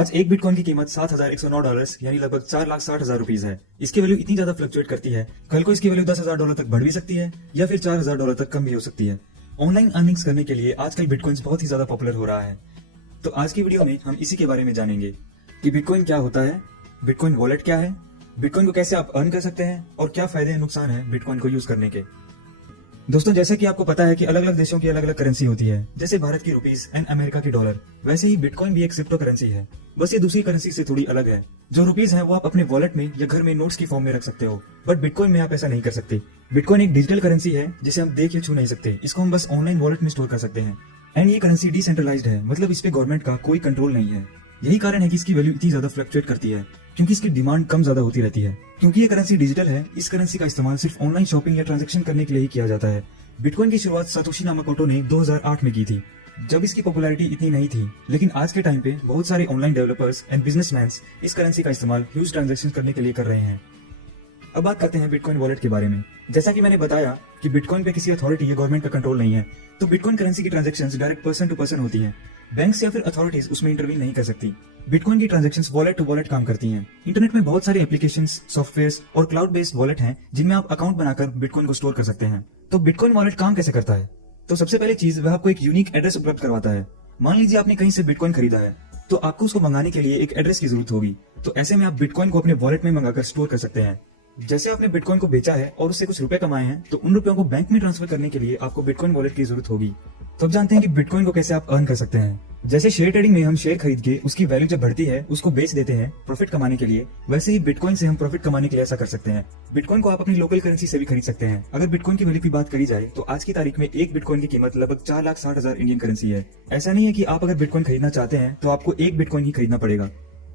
आज एक बिटकॉइन की कीमत $7,109 यानी लगभग 4,60,000 रुपीज है। इसकी वैल्यू इतनी ज्यादा फ्लक्चुएट करती है, कल को इसकी वैल्यू $10,000 तक बढ़ भी सकती है या फिर $4,000 तक कम भी हो सकती है। ऑनलाइन अर्निंग्स करने के लिए आजकल बिटकॉइंस बहुत ही ज्यादा पॉपुलर हो रहा है। तो आज की वीडियो में हम इसी के बारे में जानेंगे कि बिटकॉइन क्या होता है, बिटकॉइन वॉलेट क्या है, बिटकॉइन को कैसे आप अर्न कर सकते हैं और क्या फायदे नुकसान है बिटकॉइन को यूज करने के। दोस्तों, जैसा कि आपको पता है कि अलग अलग देशों की अलग अलग करेंसी होती है, जैसे भारत की रुपीस एंड अमेरिका की डॉलर, वैसे ही बिटकॉइन भी एक क्रिप्टो करेंसी है। बस ये दूसरी करेंसी से थोड़ी अलग है। जो रुपीस है वो आप अपने वॉलेट में या घर में नोट्स की फॉर्म में रख सकते हो, बट बिटकॉइन में आप ऐसा नहीं कर सकते। बिटकॉइन एक डिजिटल करेंसी है जिसे हम देख या छू नहीं सकते। इसको हम बस ऑनलाइन वॉलेट में स्टोर कर सकते हैं एंड ये करेंसी डिसेंट्रलाइज्ड है, मतलब इस पे गवर्नमेंट का कोई कंट्रोल नहीं है। यही कारण है कि इसकी वैल्यू इतनी ज्यादा फ्लक्चुएट करती है, क्योंकि इसकी डिमांड कम ज्यादा होती रहती है। क्योंकि ये करेंसी डिजिटल है, इस करेंसी का इस्तेमाल सिर्फ ऑनलाइन शॉपिंग या ट्रांजैक्शन करने के लिए ही किया जाता है। बिटकॉइन की शुरुआत सातोशी नाकामोटो ने 2008 में की थी, जब इसकी पॉपुलैरिटी इतनी नहीं थी। लेकिन आज के टाइम पे बहुत सारे ऑनलाइन डेवलपर्स एंड बिजनेसमैन इस करेंसी का इस्तेमाल ह्यूज ट्रांजैक्शन करने के लिए कर रहे हैं। अब बात करते हैं बिटकॉइन वॉलेट के बारे में। जैसा कि मैंने बताया कि बिटकॉइन पे किसी अथॉरिटी या गवर्नमेंट का कंट्रोल नहीं है, तो बिटकॉइन करेंसी की transactions direct person to person होती हैं। बैंक्स या फिर अथॉरिटीज उसमें इंटरवीन नहीं कर सकती। बिटकॉइन की ट्रांजैक्शंस वॉलेट टू वॉलेट काम करती हैं। इंटरनेट में बहुत सारे एप्लीकेशंस, सॉफ्टवेयर्स और क्लाउड बेस्ड वॉलेट हैं जिनमें आप अकाउंट बनाकर बिटकॉइन को स्टोर कर सकते हैं। तो बिटकॉइन वॉलेट काम कैसे करता है? तो सबसे पहले चीज, वह आपको एक यूनिक एड्रेस उपलब्ध करवाता है। मान लीजिए आपने कहीं से बिटकॉइन खरीदा है, तो आपको उसको मंगाने के लिए एक एड्रेस की जरूरत होगी। तो ऐसे में आप बिटकॉइन को अपने वॉलेट में मंगाकर स्टोर कर सकते हैं। जैसे आपने बिटकॉइन को बेचा है और उससे कुछ रुपए कमाए हैं, तो उन रुपयों को बैंक में ट्रांसफर करने के लिए आपको बिटकॉइन वॉलेट की जरूरत होगी। तो अब जानते हैं कि बिटकॉइन को कैसे आप अर्न कर सकते हैं। जैसे शेयर ट्रेडिंग में हम शेयर खरीद के उसकी वैल्यू जब बढ़ती है उसको बेच देते हैं प्रॉफिट कमाने के लिए, वैसे ही बिटकॉइन से हम प्रॉफिट कमाने के लिए ऐसा कर सकते हैं। बिटकॉइन को आप अपनी लोकल करेंसी से भी खरीद सकते हैं। अगर बिटकॉइन की वैल्यू की बात करी जाए तो आज की तारीख में एक बिटकॉइन की कीमत लगभग 4,60,000 इंडियन करेंसी है। ऐसा नहीं है कि आप अगर बिटकॉइन खरीदना चाहते हैं तो आपको एक बिटकॉइन ही खरीदना पड़ेगा।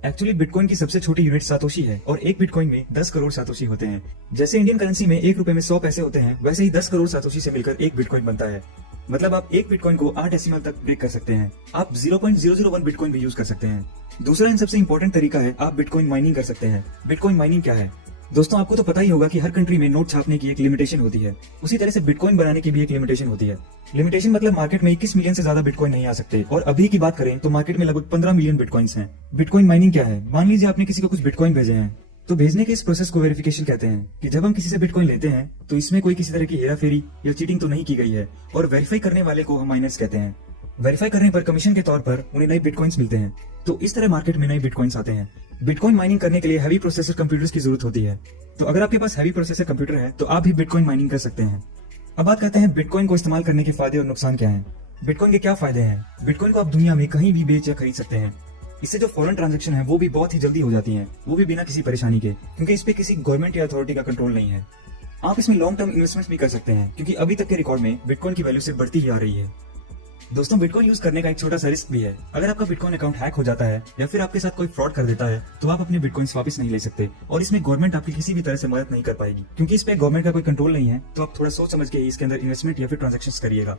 एक्चुअली बिटकॉइन की सबसे छोटी यूनिट सातोशी है और एक बिटकॉइन में 10 करोड़ सातोशी होते हैं। जैसे इंडियन करेंसी में 1 रुपए में 100 पैसे होते हैं, वैसे ही 10 करोड़ सातोशी से मिलकर एक बिटकॉइन बनता है। मतलब आप एक बिटकॉइन को 8 डेसिमल तक ब्रेक कर सकते हैं। आप 0.001 बिटकॉइन भी यूज कर सकते हैं। दूसरा इन सबसे इंपॉर्टेंट तरीका है, आप बिटकॉइन माइनिंग कर सकते हैं। बिटकॉइन माइनिंग क्या है? दोस्तों, आपको तो पता ही होगा कि हर कंट्री में नोट छापने की एक लिमिटेशन होती है। उसी तरह से बिटकॉइन बनाने की भी एक लिमिटेशन होती है। लिमिटेशन मतलब मार्केट में 21 मिलियन से ज्यादा बिटकॉइन नहीं आ सकते, और अभी की बात करें तो मार्केट में लगभग 15 मिलियन बिटकॉइंस हैं। बिटकॉइन माइनिंग क्या है? मान लीजिए आपने किसी को कुछ बिटकॉइन भेजे हैं, तो भेजने के इस प्रोसेस को वेरिफिकेशन कहते हैं। कि जब हम किसी से बिटकॉइन लेते हैं तो इसमें कोई किसी तरह की हेराफेरी या चीटिंग तो नहीं की गई है, और वेरीफाई करने वाले को हम माइनर्स कहते हैं। वेरीफाई करने पर कमीशन के तौर पर उन्हें नए बिटकॉइंस मिलते हैं। तो इस तरह मार्केट में नए बिटकॉइंस आते हैं। बिटकॉइन माइनिंग करने के लिए हैवी प्रोसेसर कंप्यूटर्स की जरूरत होती है। तो अगर आपके पास हैवी प्रोसेसर कंप्यूटर है तो आप भी बिटकॉइन माइनिंग कर सकते हैं। अब बात करते हैं बिटकॉइन को इस्तेमाल करने के फायदे और नुकसान क्या हैं। बिटकॉइन के क्या फायदे हैं? बिटकॉइन को आप दुनिया में कहीं भी बेच या खरीद सकते हैं। इससे जो फॉरेन ट्रांजैक्शन है वो भी बहुत ही जल्दी हो जाती हैं, वो भी बिना किसी परेशानी के, क्योंकि इस पे किसी गवर्नमेंट या अथॉरिटी का कंट्रोल नहीं है। आप इसमें लॉन्ग टर्म इन्वेस्टमेंट भी कर सकते हैं, क्योंकि अभी तक के रिकॉर्ड में बिटकॉइन की वैल्यू सिर्फ बढ़ती ही आ रही है। दोस्तों, बिटकॉइन यूज करने का एक छोटा सा रिस्क भी है। अगर आपका बिटकॉइन अकाउंट हैक हो जाता है या फिर आपके साथ कोई फ्रॉड कर देता है, तो आप अपने बिटकॉइंस वापस नहीं ले सकते, और इसमें गवर्नमेंट आपकी किसी भी तरह से मदद नहीं कर पाएगी। क्योंकि इस पे गवर्नमेंट का कोई कंट्रोल नहीं है, तो आप थोड़ा सोच समझ के इसके अंदर इन्वेस्टमेंट या फिर ट्रांजैक्शंस करिएगा।